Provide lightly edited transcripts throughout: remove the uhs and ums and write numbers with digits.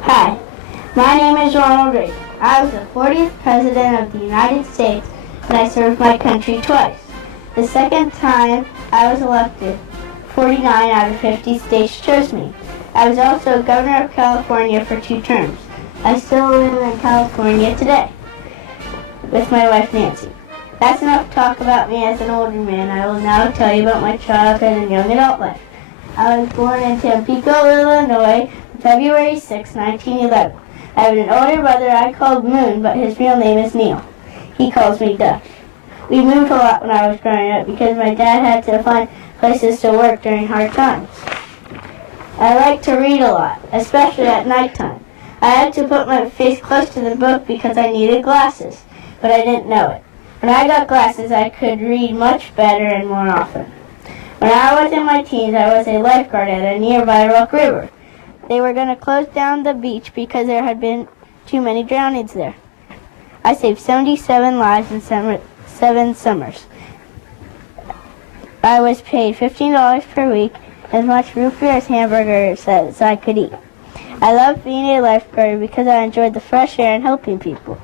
Hi, my name is Ronald Reagan. I was the 40th President of the United States, and I served my country twice. The second time I was elected, 49 out of 50 states chose me. I was also Governor of California for 2 terms. I still live in California today with my wife Nancy. That's enough talk about me as an older man. I will now tell you about my childhood and young adult life. I was born in Tampico, Illinois, February 6, 1911. I have an older brother I called Moon, but his real name is Neil. He calls me Dutch. We moved a lot when I was growing up because my dad had to find places to work during hard times. I like to read a lot, especially at nighttime. I had to put my face close to the book because I needed glasses, but I didn't know it. When I got glasses, I could read much better and more often. When I was in my teens, I was a lifeguard at a nearby Rock River. They were going to close down the beach because there had been too many drownings there. I saved 77 lives in 7 summers. I was paid $15 per week, as much root beer as hamburgers as I could eat. I loved being a lifeguard because I enjoyed the fresh air and helping people.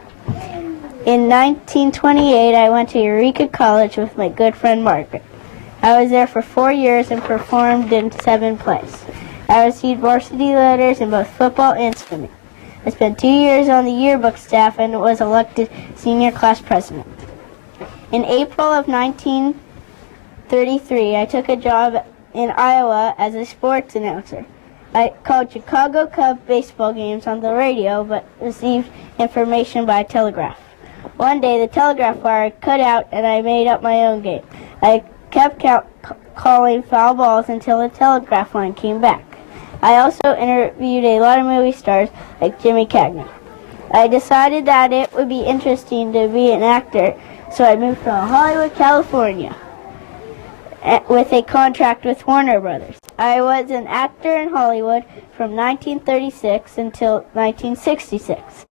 In 1928, I went to Eureka College with my good friend Margaret. I was there for 4 years and performed in 7 plays. I received varsity letters in both football and swimming. I spent 2 years on the yearbook staff and was elected senior class president. In April of 1933, I took a job in Iowa as a sports announcer. I called Chicago Cubs baseball games on the radio, but received information by telegraph. One day, the telegraph wire cut out, and I made up my own game. I kept calling foul balls until the telegraph line came back. I also interviewed a lot of movie stars like Jimmy Cagney. I decided that it would be interesting to be an actor, so I moved to Hollywood, California, with a contract with Warner Brothers. I was an actor in Hollywood from 1936 until 1966.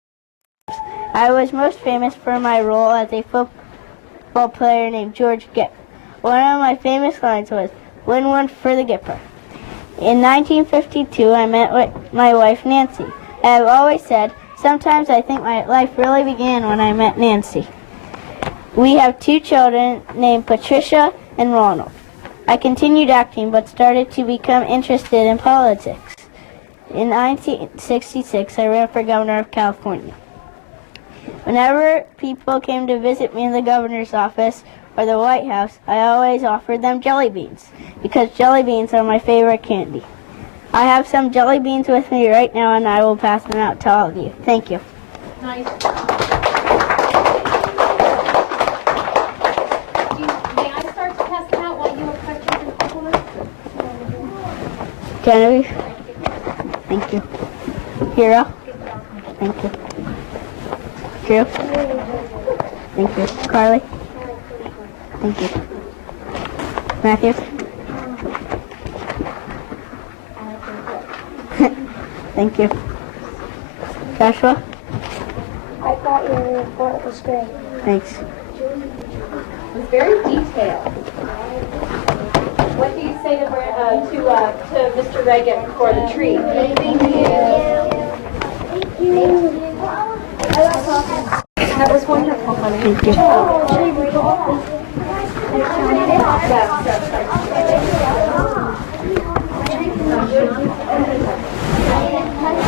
I was most famous for my role as a football player named George Gipp. One of my famous lines was, "Win one for the Gipper." In 1952, I met with my wife Nancy. I have always said, sometimes I think my life really began when I met Nancy. We have 2 children named Patricia and Ronald. I continued acting but started to become interested in politics. In 1966, I ran for governor of California. Whenever people came to visit me in the governor's office or the White House, I always offered them jelly beans because jelly beans are my favorite candy. I have some jelly beans with me right now, and I will pass them out to all of you. Thank you. Nice. May I start to pass them out while you have questions and compliments? Genevieve? Thank you. Hero? Thank you. Drew? Thank you. Carly? Thank you. Matthew? Thank you. Joshua? I thought your report was great. Thanks. It was very detailed. What do you say to Mr. Reagan for the tree? Thank you. That was wonderful, honey. Thank you.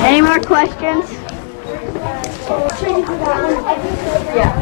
Any more questions? Yeah.